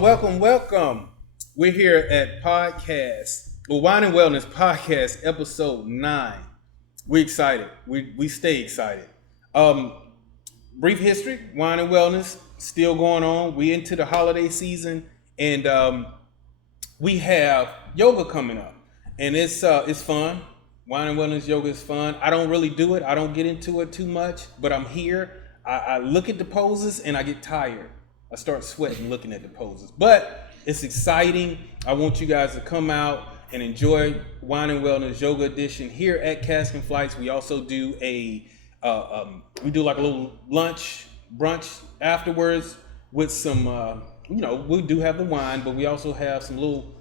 Welcome. We're here at Wine and Wellness Podcast, episode 9. We're excited. We stay excited. Brief history, Wine and Wellness, still going on. We into the holiday season, and we have yoga coming up. And it's fun. Wine and Wellness yoga is fun. I don't really do it. I don't get into it too much, but I'm here. I look at the poses and I get tired. I start sweating looking at the poses, but it's exciting. I want you guys to come out and enjoy Wine and Wellness Yoga Edition here at Casks Flights. We also do we do like a little brunch afterwards with some, we do have the wine, but we also have some little,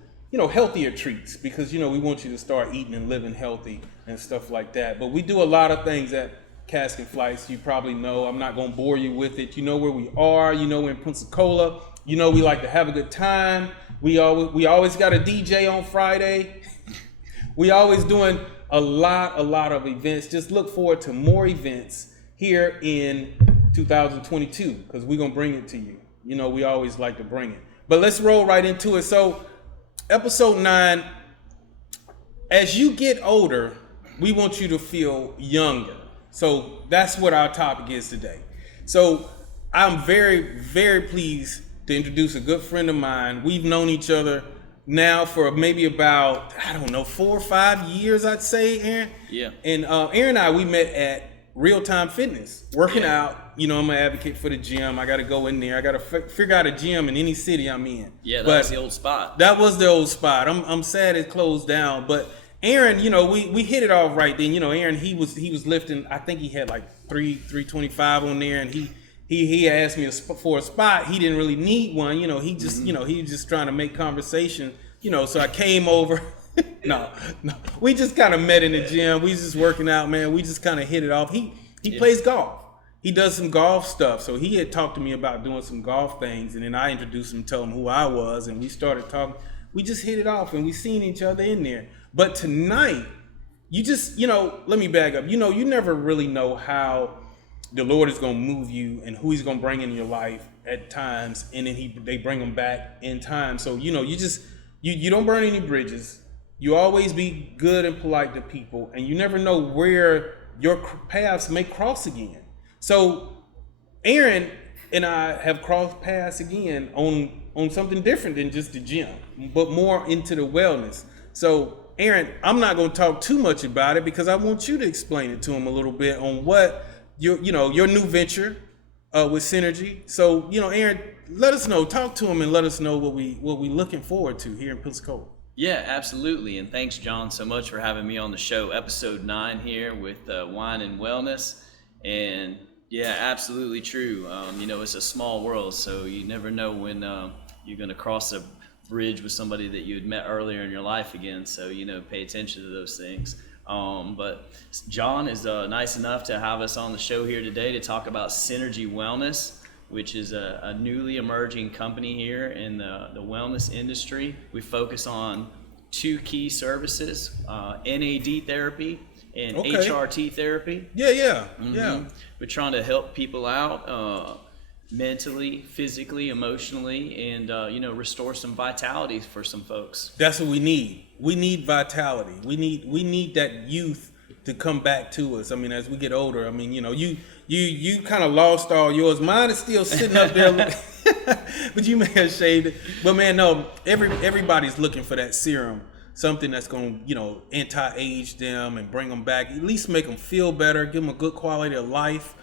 healthier treats because, we want you to start eating and living healthy and stuff like that. But we do a lot of things at Casks Flights. You probably know. I'm not going to bore you with it. You know where we are. We're in Pensacola. We like to have a good time. We always got a DJ on Friday. We always doing a lot of events. Just look forward to more events here in 2022 because we're going to bring it to you. We always like to bring it. But let's roll right into it. So episode 9, as you get older, we want you to feel younger. So that's what our topic is today. So I'm very, very pleased to introduce a good friend of mine. We've known each other now for maybe about, 4 or 5 years, I'd say, Aaron. Yeah. And Aaron and I, we met at Real Time Fitness, working out. I'm an advocate for the gym. I got to go in there. I got to figure out a gym in any city I'm in. Yeah, that was the old spot. That was the old spot. I'm sad it closed down, but Aaron, we hit it off right then. Aaron, he was lifting. I think he had like 325 on there, and he asked me for a spot. He didn't really need one. He just he was just trying to make conversation. So I came over. No, we just kind of met in the gym. We just working out, man. We just kind of hit it off. He plays golf. He does some golf stuff. So he had talked to me about doing some golf things, and then I introduced him, told him who I was, and we started talking. We just hit it off, and we seen each other in there. But tonight, you just, let me back up. You never really know how the Lord is going to move you and who he's going to bring in your life at times. And then they bring them back in time. So, you don't burn any bridges. You always be good and polite to people. And you never know where your paths may cross again. So Aaron and I have crossed paths again on something different than just the gym, but more into the wellness. So Aaron, I'm not going to talk too much about it because I want you to explain it to him a little bit on what your new venture with Synergy. So, Aaron, let us know, talk to him and let us know what we looking forward to here in Pensacola. Yeah, absolutely. And thanks, John, so much for having me on the show, episode 9 here with Wine and Wellness. And yeah, absolutely true. It's a small world, so you never know when you're going to cross a bridge with somebody that you had met earlier in your life again, so pay attention to those things. But John is nice enough to have us on the show here today to talk about Synergy Wellness, which is a newly emerging company here in the wellness industry. We focus on 2 key services, NAD therapy and HRT therapy. Yeah. We're trying to help people out mentally, physically, emotionally, and restore some vitality for some folks. That's what we need. We need vitality. We need that youth to come back to us. I mean, as we get older, you kind of lost all yours. Mine is still sitting up there, but you may have shaved it. But man, no, everybody's looking for that serum, something that's going to anti-age them and bring them back, at least make them feel better, give them a good quality of life.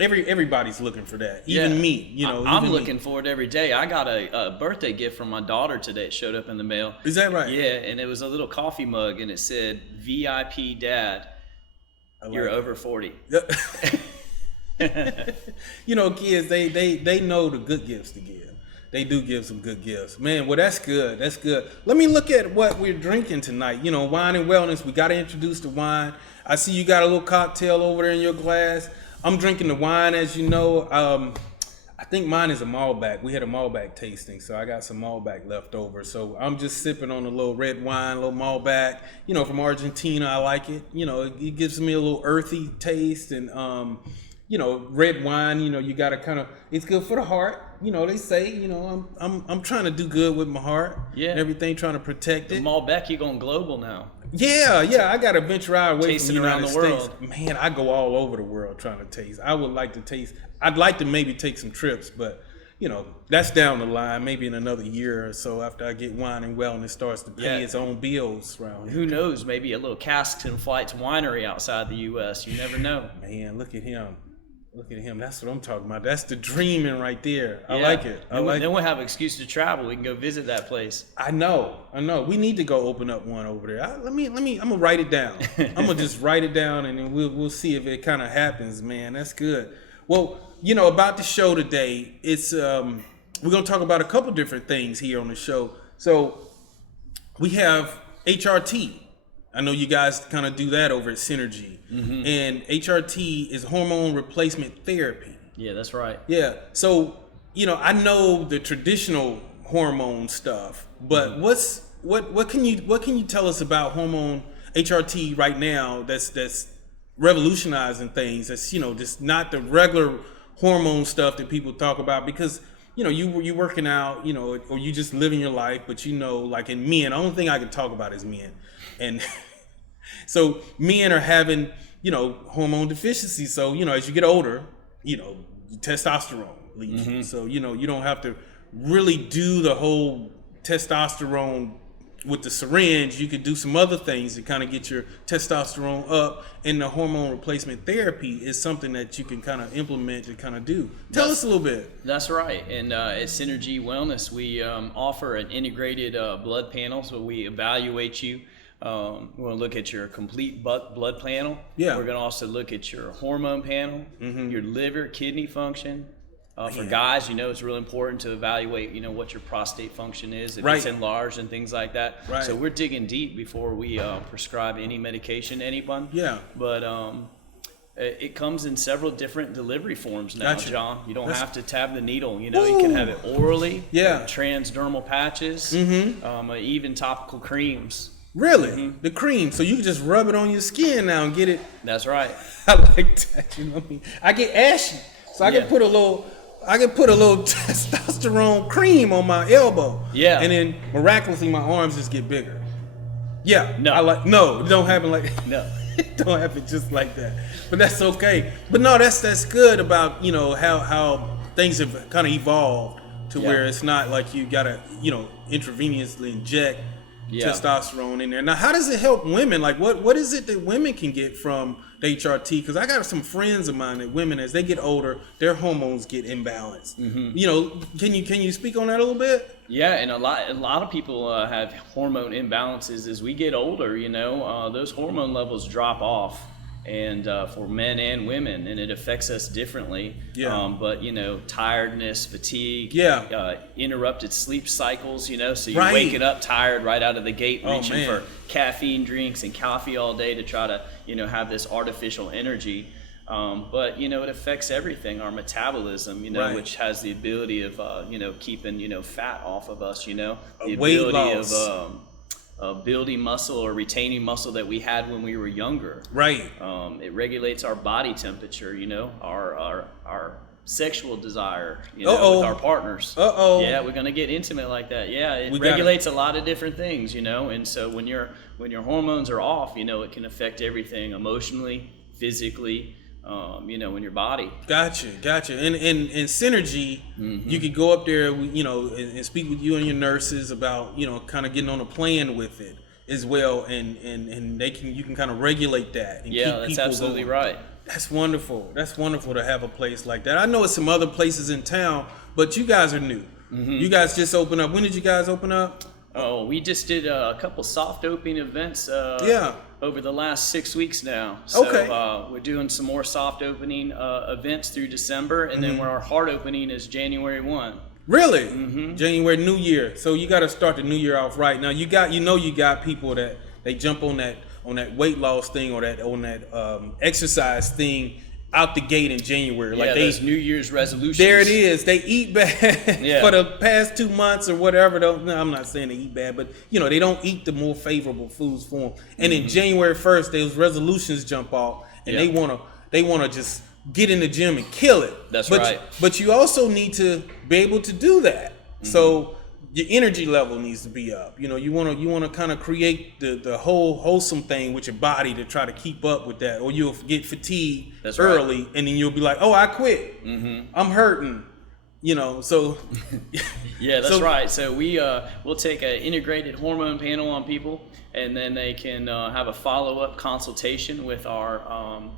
Everybody's looking for that. Even me, I'm looking for it every day. I got a birthday gift from my daughter today. It showed up in the mail. Is that right? Yeah, and it was a little coffee mug, and it said, VIP Dad, you're over 40. Kids, they know the good gifts to give. They do give some good gifts. Man, well, that's good. That's good. Let me look at what we're drinking tonight. Wine and wellness. We got to introduce the wine. I see you got a little cocktail over there in your glass. I'm drinking the wine, as you know. I think mine is a Malbec. We had a Malbec tasting, so I got some Malbec left over. So I'm just sipping on a little red wine, a little Malbec, from Argentina. I like it. It gives me a little earthy taste, and red wine, you got to kind of, it's good for the heart. They say, I'm trying to do good with my heart. Yeah. And everything, trying to protect it. Malbec, you going global now. Yeah, I got to venture out away Tasting from the around United the States. world. Man, I go all over the world trying to taste. I would like to taste. I'd like to maybe take some trips, but that's down the line, maybe in another year or so after I get Wine and Wellness starts to pay its own bills around here. Who knows? Maybe a little Casks Flights winery outside the U.S. You never know. Man, look at him. That's what I'm talking about. That's the dreaming right there. I like it. Then we'll have an excuse to travel. We can go visit that place. I know. We need to go open up one over there. I'm gonna write it down. I'm gonna just write it down, and then we'll see if it kind of happens, man. That's good. Well, about the show today, it's we're gonna talk about a couple different things here on the show. So we have HRT. I know you guys kind of do that over at Synergy. Mm-hmm. And HRT is hormone replacement therapy. Yeah, that's right. Yeah. So, I know the traditional hormone stuff, but what can you tell us about hormone HRT right now that's revolutionizing things, that's just not the regular hormone stuff that people talk about, because you working out, or you just living your life, but like in men, the only thing I can talk about is men. And so men are having, hormone deficiency. So, as you get older, testosterone leaves you. So, you don't have to really do the whole testosterone with the syringe. You could do some other things to kind of get your testosterone up. And the hormone replacement therapy is something that you can kind of implement to kind of do. Tell us a little bit. That's right. And at Synergy Wellness, we offer an integrated blood panel. So we evaluate you. We're going to look at your complete blood panel. Yeah. We're going to also look at your hormone panel, your liver, kidney function. For guys, it's really important to evaluate, what your prostate function is, if it's enlarged and things like that. Right. So we're digging deep before we prescribe any medication to anyone. Yeah. But it comes in several different delivery forms now, John. You don't have to tab the needle. You can have it orally. Yeah. Transdermal patches. Even topical creams. Really? The cream. So you can just rub it on your skin now and get it. That's right. I like that. I get ashy. So I can put a little testosterone cream on my elbow. Yeah. And then miraculously my arms just get bigger. Yeah. No. It don't happen like that. No. It don't happen just like that. But that's okay. But no, that's good about, how things have kind of evolved to where it's not like you gotta, intravenously inject testosterone in there. Now, how does it help women? Like, what is it that women can get from the HRT? Because I got some friends of mine that women, as they get older, their hormones get imbalanced. Can you speak on that a little bit? Yeah, and a lot of people have hormone imbalances as we get older. Those hormone levels drop off. And for men and women, and it affects us differently. Yeah. But tiredness, fatigue, interrupted sleep cycles. So you're waking up tired right out of the gate, reaching for caffeine drinks and coffee all day to try to have this artificial energy. But it affects everything. Our metabolism, which has the ability of keeping fat off of us. The weight loss. Of building muscle or retaining muscle that we had when we were younger. Right. It regulates our body temperature, our sexual desire, with our partners. Yeah, we're gonna get intimate like that. Yeah, it regulates a lot of different things, and so when your hormones are off, it can affect everything emotionally, physically. In your body. Gotcha. And Synergy, you could go up there, and speak with you and your nurses about, kind of getting on a plan with it as well, and you can kind of regulate that. And keep that's absolutely going. Right. That's wonderful. That's wonderful to have a place like that. I know it's some other places in town, but you guys are new. You guys just opened up. When did you guys open up? Oh, we just did a couple soft opening events. Over the last 6 weeks now. So we're doing some more soft opening events through December, and then our hard opening is January 1. Really? January, New Year. So you got to start the New Year off right. Now you got people that they jump on that weight loss thing or on that exercise thing out the gate in January. Yeah, like those New Year's resolutions. There it is. They eat bad for the past 2 months or whatever. I'm not saying they eat bad, but they don't eat the more favorable foods for them. And in January 1st, those resolutions jump off, and they wanna just get in the gym and kill it. That's right. But you also need to be able to do that. So your energy level needs to be up. You want to kind of create the whole wholesome thing with your body to try to keep up with that, or you'll get fatigued early, and then you'll be like, oh, I quit. I'm hurting. So yeah, that's right. So we'll take an integrated hormone panel on people, and then they can have a follow-up consultation with our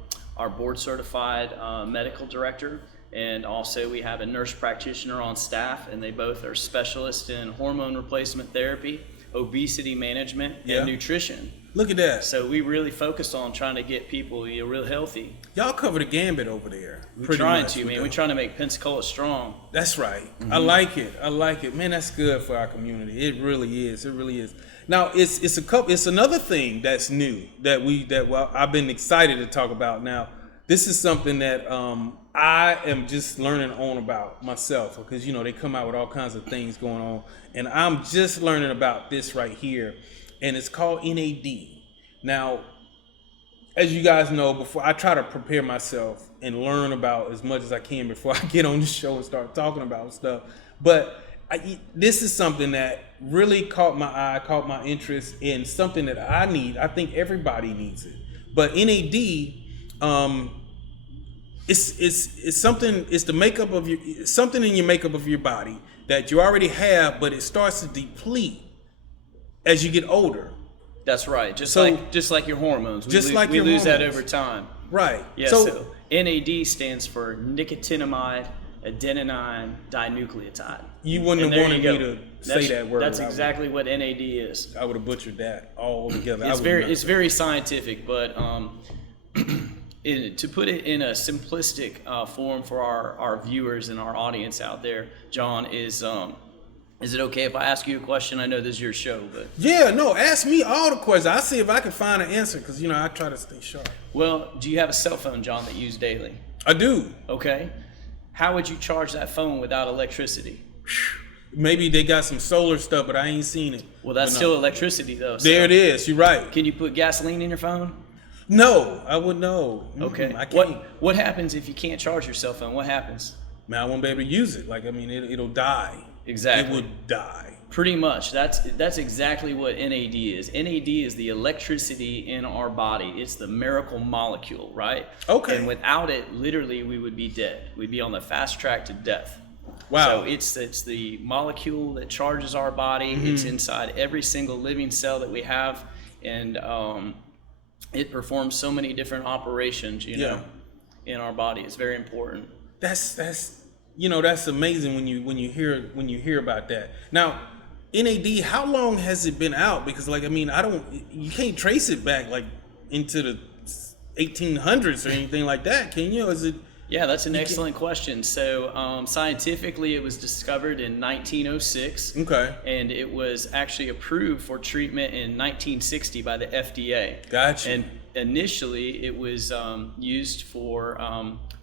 board certified medical director. And also we have a nurse practitioner on staff, and they both are specialists in hormone replacement therapy, obesity management, and nutrition. Look at that. So we really focus on trying to get people real healthy. Y'all cover the gambit over there. We're trying to, man. We're trying to make Pensacola strong. That's right. I like it. Man, that's good for our community. It really is. Now it's another thing that's new that I've been excited to talk about. Now, this is something that I am just learning on about myself, because they come out with all kinds of things going on, and I'm just learning about this right here, and it's called NAD. Now, as you guys know, before I try to prepare myself and learn about as much as I can before I get on the show and start talking about stuff, but this is something that really caught my eye, caught my interest, in something that I need. I think everybody needs it, but NAD. It's something. It's the makeup of something in your makeup of your body that you already have, but it starts to deplete as you get older. That's right. Just like your hormones. We lose that over time. Right. Yeah. So NAD stands for nicotinamide adenine dinucleotide. You wouldn't have wanted me to say that word. That's exactly what NAD is. I would have butchered that all together. It's very scientific, but to put it in a simplistic form for our viewers and our audience out there, John, is it okay if I ask you a question? I know this is your show, but ask me all the questions. I'll see if I can find an answer, because I try to stay sharp. Well, do you have a cell phone, John, that you use daily? I do. Okay. How would you charge that phone without electricity? Maybe they got some solar stuff, but I ain't seen it. Well, that's still electricity, though. So there it is. You're right. Can you put gasoline in your phone? No, I wouldn't know. Okay. I can't. What happens if you can't charge your cell phone? What happens? Man, I won't be able to use it. It'll die. Exactly. It would die. Pretty much. That's exactly what NAD is. NAD is the electricity in our body. It's the miracle molecule, right? Okay. And without it, literally, we would be dead. We'd be on the fast track to death. Wow. So it's the molecule that charges our body. It's inside every single living cell that we have, and it performs so many different operations, in our body. It's very important. That's amazing when you hear about that. Now, NAD, how long has it been out? Because you can't trace it back into the 1800s or anything like that, can you? Is it? Yeah, that's an excellent question. So scientifically, it was discovered in 1906. Okay. And it was actually approved for treatment in 1960 by the FDA. Gotcha. And initially, it was used for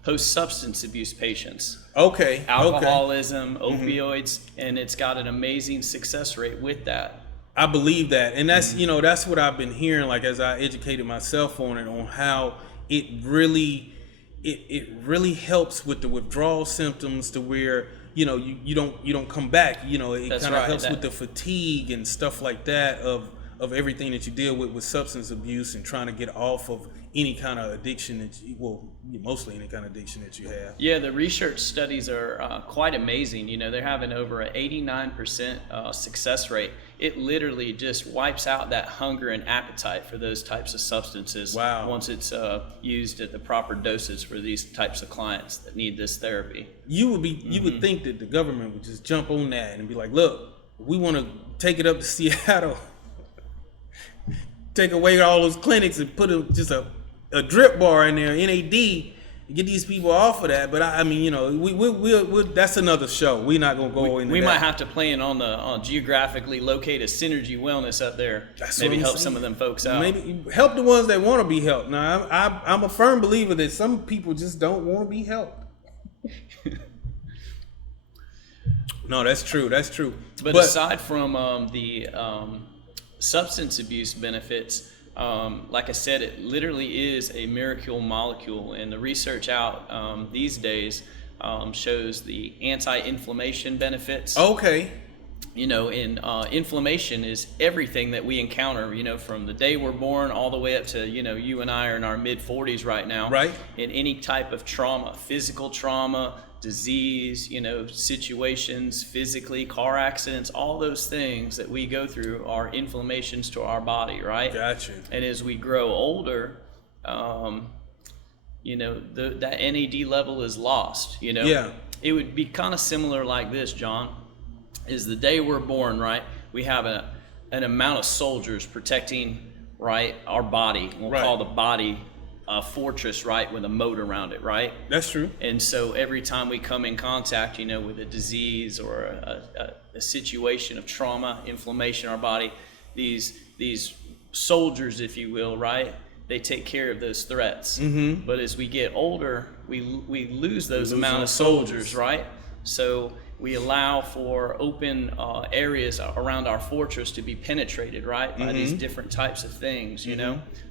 post-substance abuse patients. Okay. Alcoholism, opioids, and it's got an amazing success rate with that. I believe that. And that's, that's what I've been hearing, as I educated myself on it, on how it really helps with the withdrawal symptoms, to where you don't come back. It kind of helps with the fatigue and stuff like that of everything that you deal with substance abuse, and trying to get off of any kind of addiction mostly any kind of addiction that you have. Yeah, the research studies are quite amazing. They're having over an 89% success rate. It literally just wipes out that hunger and appetite for those types of substances. Wow. Once it's used at the proper doses for these types of clients that need this therapy. You would think that the government would just jump on that and be like, look, we want to take it up to Seattle, take away all those clinics and put just a drip bar in there, NAD, and get these people off of that. But we'll that's another show. We're not gonna go into that. We might have to plan on geographically locate a Synergy Wellness up there. Maybe help some of them folks out. Maybe help the ones that want to be helped. Now, I'm a firm believer that some people just don't want to be helped. No, that's true. But aside from the substance abuse benefits, like I said, it literally is a miracle molecule, and the research out these days shows the anti-inflammation benefits. Okay. And inflammation is everything that we encounter, from the day we're born all the way up to, you and I are in our mid-40s right now. Right. In any type of trauma, physical trauma, disease, situations, physically, car accidents, all those things that we go through are inflammations to our body, right? Gotcha. And as we grow older, that NAD level is lost, Yeah. It would be kind of similar like this, John. Is the day we're born, right? We have an amount of soldiers protecting, right, our body. We'll call the body a fortress, right, with a moat around it, right? That's true. And so every time we come in contact, with a disease or a situation of trauma, inflammation in our body, these soldiers, if you will, right, they take care of those threats. Mm-hmm. But as we get older, we lose those amount of soldiers, right? So we allow for open areas around our fortress to be penetrated, right, by these different types of things,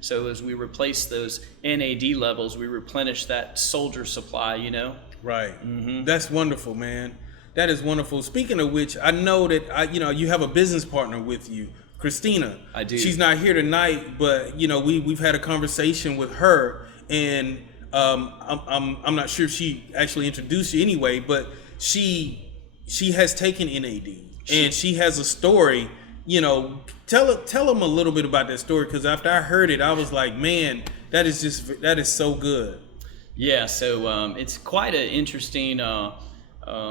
So as we replace those NAD levels, we replenish that soldier supply, Right. That's wonderful, man. That is wonderful. Speaking of which, I know that you have a business partner with you, Christina. I do. She's not here tonight, but we've had a conversation with her, and I'm not sure if she actually introduced you anyway, but she has taken NAD, and she has a story. Tell them a little bit about that story, because after I heard it, I was like, man, that is so good. Yeah, so it's quite an interesting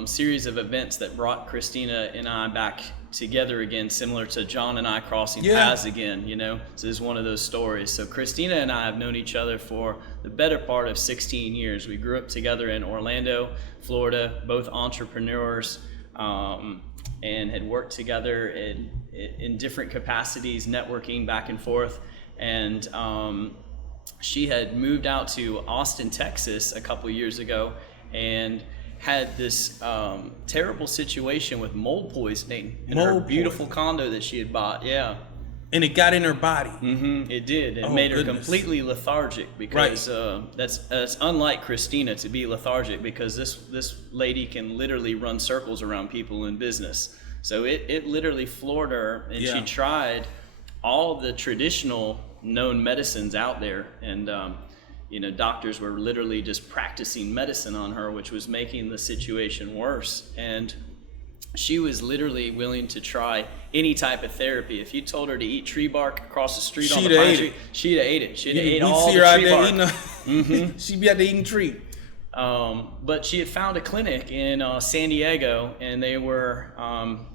series of events that brought Christina and I back together again, similar to John and I crossing paths again, So this is one of those stories. So Christina and I have known each other for the better part of 16 years. We grew up together in Orlando, Florida, both entrepreneurs, and had worked together in different capacities, networking back and forth. And she had moved out to Austin, Texas a couple years ago, and had this terrible situation with mold poisoning in her beautiful condo that she had bought. Yeah. And it got in her body. It did. It made her completely lethargic, because that's unlike Christina to be lethargic, because this lady can literally run circles around people in business. So it literally floored her, and she tried all the traditional known medicines out there, and doctors were literally just practicing medicine on her, which was making the situation worse. And she was literally willing to try any type of therapy. If you told her to eat tree bark across the street on the pine tree, she'd have ate it. She'd have ate all the tree bark. She'd be out there eating tree. But she had found a clinic in San Diego, and they were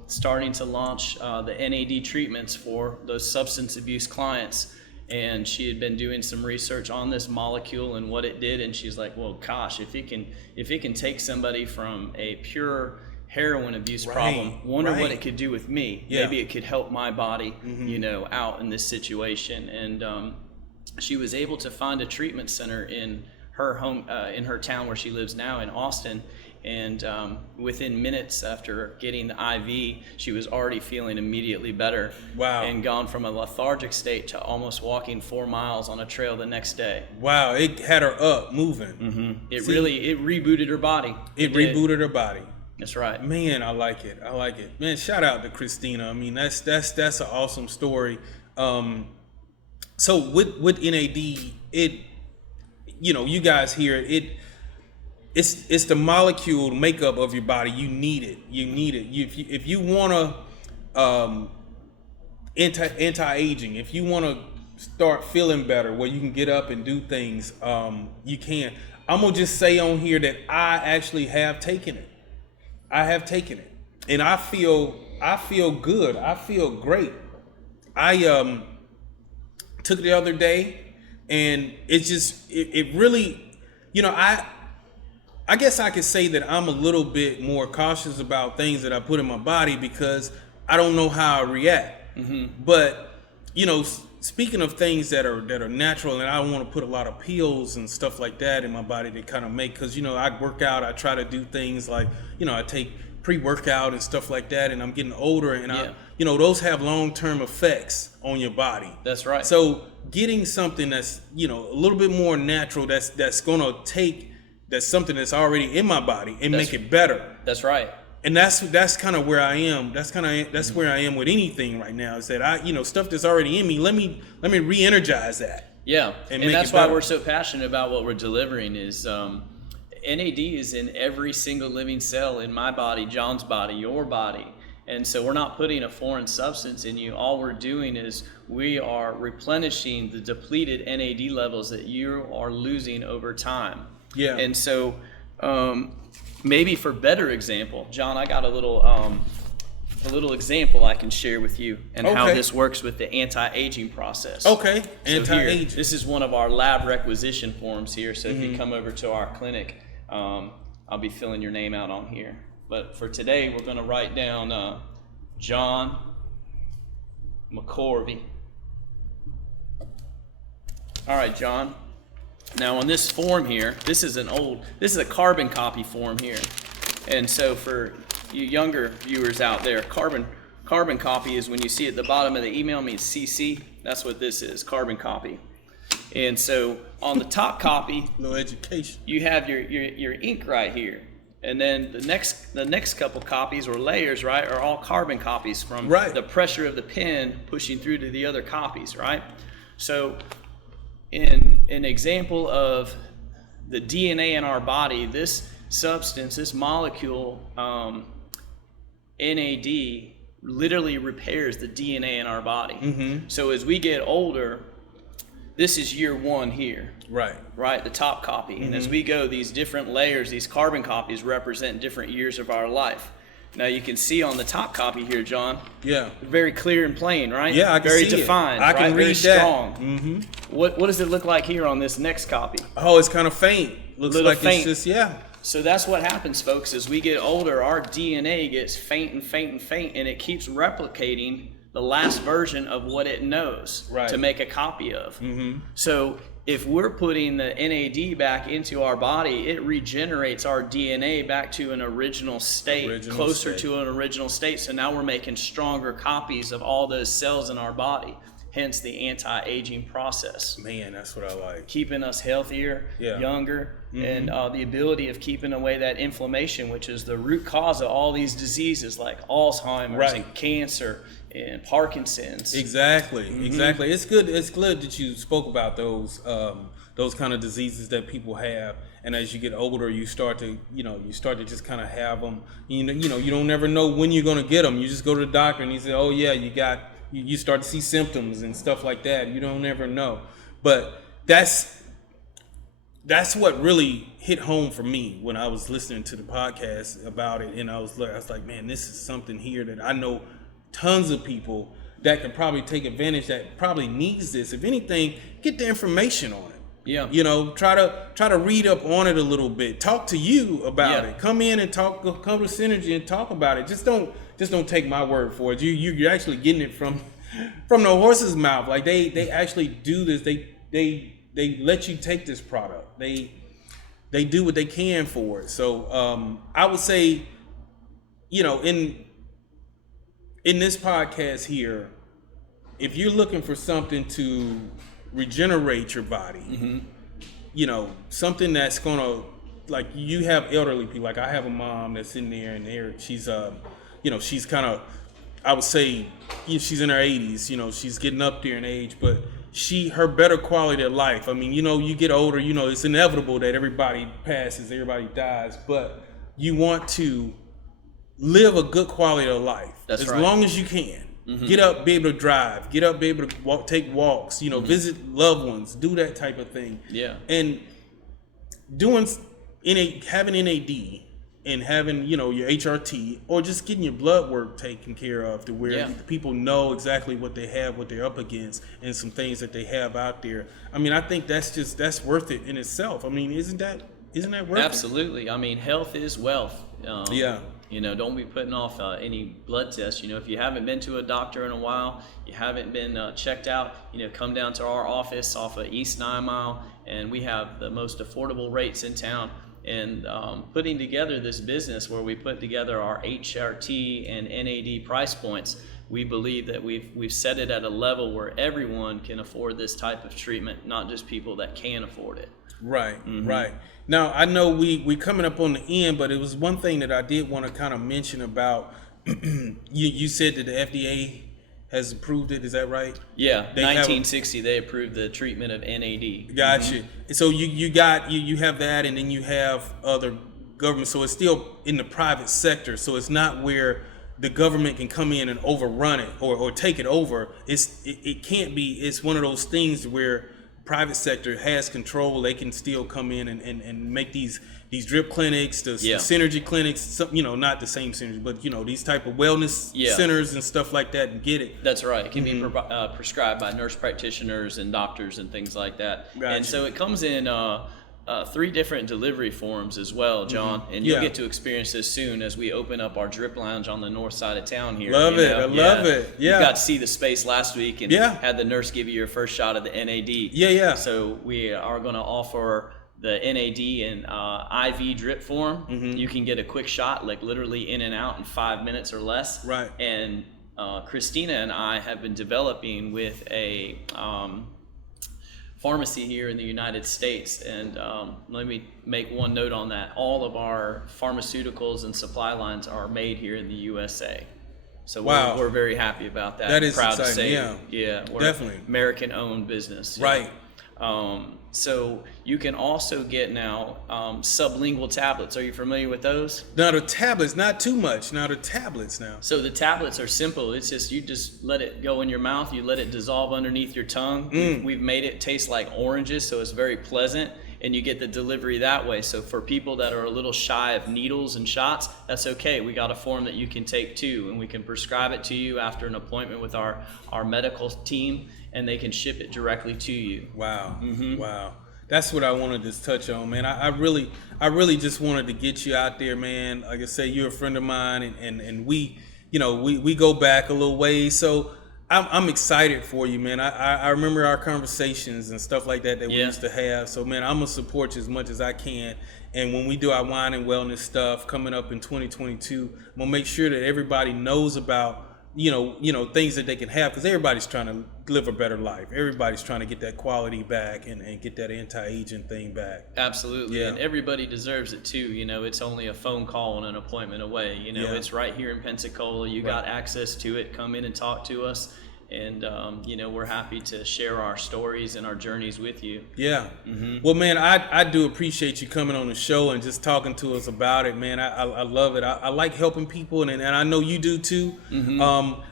starting to launch the NAD treatments for those substance abuse clients. And she had been doing some research on this molecule and what it did, and she's like, well, gosh, if it can take somebody from a pure heroin abuse problem, wonder what it could do with me. Maybe it could help my body, out in this situation. And she was able to find a treatment center in her home, in her town where she lives now in Austin. And within minutes after getting the IV, she was already feeling immediately better. Wow. And gone from a lethargic state to almost walking 4 miles on a trail the next day. Wow, it had her up, moving. It rebooted her body. It rebooted her body. That's right. Man, I like it. Man, shout out to Christina. I mean, that's an awesome story. So with NAD, you guys hear it. It's the molecule makeup of your body. You need it. If you want to anti-aging, if you want to start feeling better, where you can get up and do things, you can. I'm gonna just say on here that I actually have taken it. And I feel good. I feel great. I took it the other day, and it really, I guess I could say that I'm a little bit more cautious about things that I put in my body, because I don't know how I react. But speaking of things that are natural, and I don't want to put a lot of pills and stuff like that in my body to kind of make, because I work out, I try to do things like I take pre-workout and stuff like that, and I'm getting older, and those have long-term effects on your body. That's right. So getting something that's, a little bit more natural, that's gonna take something that's already in my body and make it better. That's right. And that's kind of where I am. That's where I am with anything right now. Is that stuff that's already in me. Let me re-energize that. Yeah, and that's why we're so passionate about what we're delivering. Is NAD is in every single living cell in my body, John's body, your body. And so we're not putting a foreign substance in you. All we're doing is we are replenishing the depleted NAD levels that you are losing over time. Yeah. And so maybe for better example, John, I got a little example I can share with you and how this works with the anti-aging process. Okay, anti-aging. So this is one of our lab requisition forms here. So if you come over to our clinic, I'll be filling your name out on here. But for today, we're going to write down John McCorvey. All right, John. Now on this form here, this is a carbon copy form here. And so for you younger viewers out there, carbon copy is when you see at the bottom of the email means CC. That's what this is, carbon copy. And so on the top copy, no education. You have your ink right here. And then the next couple copies or layers, right, are all carbon copies from the pressure of the pen pushing through to the other copies, right? So in an example of the DNA in our body, this substance, this molecule, NAD, literally repairs the DNA in our body. Mm-hmm. So as we get older, this is year one here. Right, the top copy. Mm-hmm. And as we go, these different layers, these carbon copies represent different years of our life. Now you can see on the top copy here, John. Yeah. Very clear and plain, right? Yeah, I can very see defined. It. I can read very that. Strong. Mm-hmm. What does it look like here on this next copy? Oh, it's kind of faint. Looks like faint. It's just So that's what happens, folks. As we get older, our DNA gets faint and faint and faint, and it keeps replicating the last version of what it knows to make a copy of. Mm-hmm. So if we're putting the NAD back into our body, it regenerates our DNA back to an original state, closer to an original state. So now we're making stronger copies of all those cells in our body, hence the anti-aging process. Man, that's what I like. Keeping us healthier, younger, and the ability of keeping away that inflammation, which is the root cause of all these diseases like Alzheimer's and cancer and Parkinson's. Exactly. It's good that you spoke about those kind of diseases that people have, and as you get older, you start to just kind of have them. You don't never know when you're going to get them. You just go to the doctor and he says, "Oh yeah, you start to see symptoms and stuff like that." You don't ever know, but that's what really hit home for me when I was listening to the podcast about it, and I was like, man, this is something here that I know tons of people that can probably take advantage, that probably needs this. If anything, get the information on it. Yeah. Try to read up on it a little bit. Talk to you about it. Come in and come to Synergy and talk about it. Just don't take my word for it. You're actually getting it from the horse's mouth. Like they actually do this. They let you take this product. They do what they can for it. So I would say, in this podcast here, if you're looking for something to regenerate your body, something that's gonna, like, you have elderly people. Like I have a mom that's in there, and she's she's kind of, I would say, she's in her 80s. She's getting up there in age, but her better quality of life. I mean, you get older, it's inevitable that everybody passes, everybody dies, but you want to live a good quality of life. That's as right. long as you can. Mm-hmm. Get up, be able to drive. Get up, be able to take walks. Visit loved ones. Do that type of thing. Yeah. And having NAD and having your HRT, or just getting your blood work taken care of, to where people know exactly what they have, what they're up against, and some things that they have out there. I mean, I think that's worth it in itself. I mean, isn't that worth it? Absolutely. I mean, health is wealth. Don't be putting off any blood tests. If you haven't been to a doctor in a while, you haven't been checked out, come down to our office off of East 9 Mile, and we have the most affordable rates in town. and putting together this business where we put together our HRT and NAD price points. We believe that we've set it at a level where everyone can afford this type of treatment, not just people that can afford it. Right, right. Now, I know we coming up on the end, but it was one thing that I did want to kind of mention about, you said that the FDA has approved it, is that right? Yeah, 1960 they approved the treatment of NAD. Gotcha. So you have that, and then you have other government, so it's still in the private sector, so it's not where the government can come in and overrun it or take it over. It can't be. It's one of those things where private sector has control. They can still come in and make these drip clinics, the synergy clinics, not the same synergy, but these type of wellness centers and stuff like that, and get it. That's right. It can be prescribed by nurse practitioners and doctors and things like that. Gotcha. And so it comes in 3 different delivery forms as well, John, and you'll get to experience this soon as we open up our drip lounge on the north side of town here. Love it. I love it. Yeah. You got to see the space last week and had the nurse give you your first shot of the NAD. Yeah. So we are going to offer the NAD and IV drip form. You can get a quick shot, like literally in and out in 5 minutes or less. Right. And Christina and I have been developing with a pharmacy here in the United States, and let me make one note on that. All of our pharmaceuticals and supply lines are made here in the USA. So we're very happy about that. That is proud exciting. to say, we're definitely American-owned business. Right. So you can also get now sublingual tablets. Are you familiar with those? Now the tablets, not too much. Now the tablets now. So the tablets are simple. It's just you just let it go in your mouth. You let it dissolve underneath your tongue. We've made it taste like oranges, so it's very pleasant. And you get the delivery that way. So for people that are a little shy of needles and shots, that's okay. We got a form that you can take too, and we can prescribe it to you after an appointment with our medical team, and they can ship it directly to you. Wow. Wow. That's what I wanted to touch on, man. I really just wanted to get you out there, man. Like I say, you're a friend of mine, and we go back a little ways. So I'm excited for you, man. I remember our conversations and stuff like that we used to have. So, man, I'm going to support you as much as I can. And when we do our wine and wellness stuff coming up in 2022, I'm going to make sure that everybody knows about, things that they can have, because everybody's trying to live a better life. Everybody's trying to get that quality back and get that anti-aging thing back. Absolutely. And everybody deserves it too. It's only a phone call and an appointment away. It's right here in Pensacola. You got access to it. Come in and talk to us. And, we're happy to share our stories and our journeys with you. Yeah. Well, man, I do appreciate you coming on the show and just talking to us about it, man. I love it. I like helping people, and I know you do too.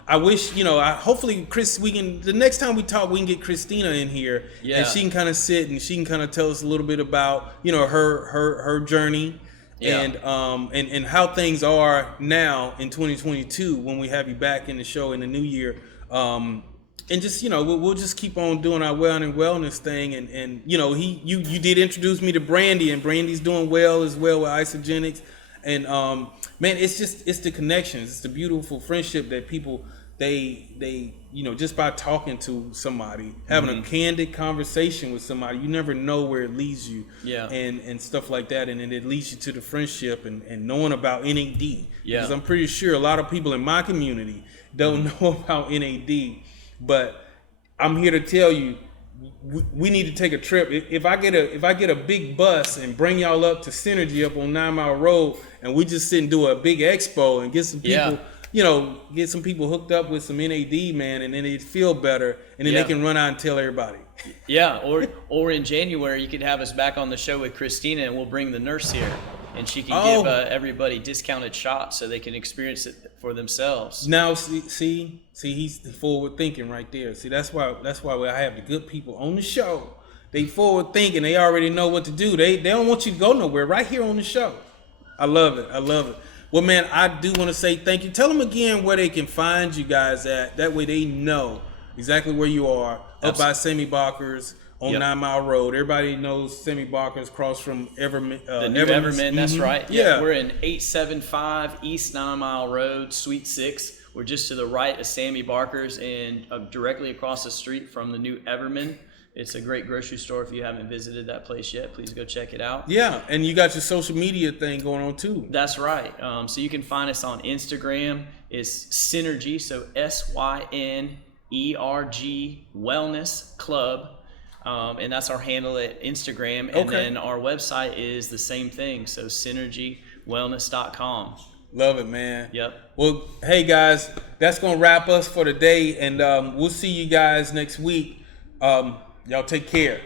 I wish, hopefully, Chris, the next time we talk, we can get Christina in here, and she can kind of sit and she can kind of tell us a little bit about, her journey. And how things are now in 2022 when we have you back in the show in the new year. And just, we'll just keep on doing our wellness thing. And you did introduce me to Brandy, and Brandy's doing well as well with Isogenics. And, man, it's the connections. It's the beautiful friendship that people, they just by talking to somebody, having a candid conversation with somebody, you never know where it leads you. And stuff like that. And then it leads you to the friendship and knowing about NAD. Because I'm pretty sure a lot of people in my community don't know about NAD, but I'm here to tell you, we need to take a trip. If I get a big bus and bring y'all up to Synergy up on 9 Mile Road, and we just sit and do a big expo and get some people, get some people hooked up with some NAD, man, and then they'd feel better, and then they can run out and tell everybody. Or in January, you could have us back on the show with Christina, and we'll bring the nurse here. And she can give everybody discounted shots so they can experience it for themselves. Now, see, he's forward thinking right there. See, that's why I have the good people on the show. They forward thinking. They already know what to do. They don't want you to go nowhere. Right here on the show. I love it. Well, man, I do want to say thank you. Tell them again where they can find you guys at. That way they know exactly where you are. Up by Sammy Barker's. On 9 Mile Road. Everybody knows Sammy Barker's across from Everman. The new Everman, that's right. We're in 875 East 9 Mile Road, Suite 6. We're just to the right of Sammy Barker's and directly across the street from the new Everman. It's a great grocery store. If you haven't visited that place yet, please go check it out. Yeah, and you got your social media thing going on too. That's right. So you can find us on Instagram. It's Synergy, so SYNERG Wellness Club. And that's our handle at Instagram. And then our website is the same thing, so synergywellness.com. Love it, man. Yep. Well, hey guys, that's gonna wrap us for today, and we'll see you guys next week. Y'all take care.